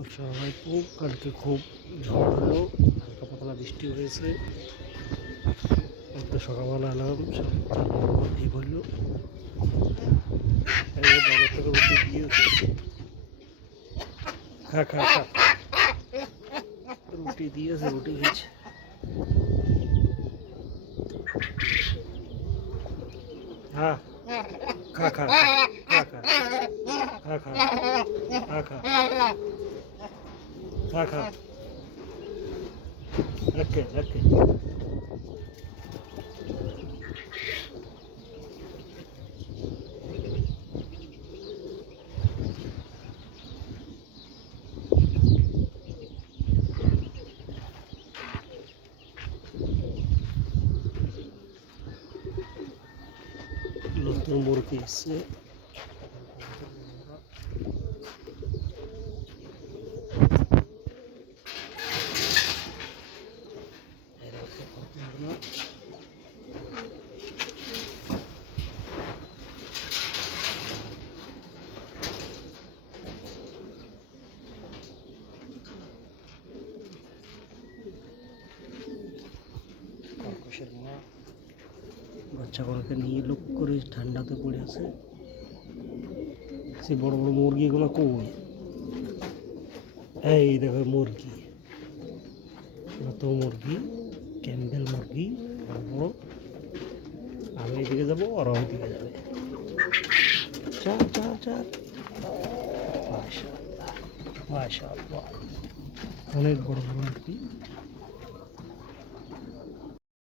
আসসালামাইকুম। কালকে খুব ঝড় হলো, হালকা পাতলা বৃষ্টি হয়েছে। একটু সকালবেলা এলাম, তারপর ঠিক হইল। বাজার থেকে রুটি দিয়েছে, খা খা খা, রুটি দিয়েছে, রুটি খেয়েছে। হ্যাঁ, খা খা খা খা খা খা খা খা খা খা, রাখে রাখে। নতুন মুরগি এসছে। খরগোশের মা বাচ্চাগুলোকে নিয়ে লোক করে ঠান্ডাতে পড়ে আছে। সে বড় বড় মুরগিগুলো কই? এই দেখো মুরগি, কত মুরগি, ক্যাম্বেল মুরগি বড় বড়। আমি এদিকে যাবো, ওরা ওইদিকে যাবে। চা চা চা, মাশাআল্লাহ মাশাআল্লাহ, অনেক বড় বড় মুরগি।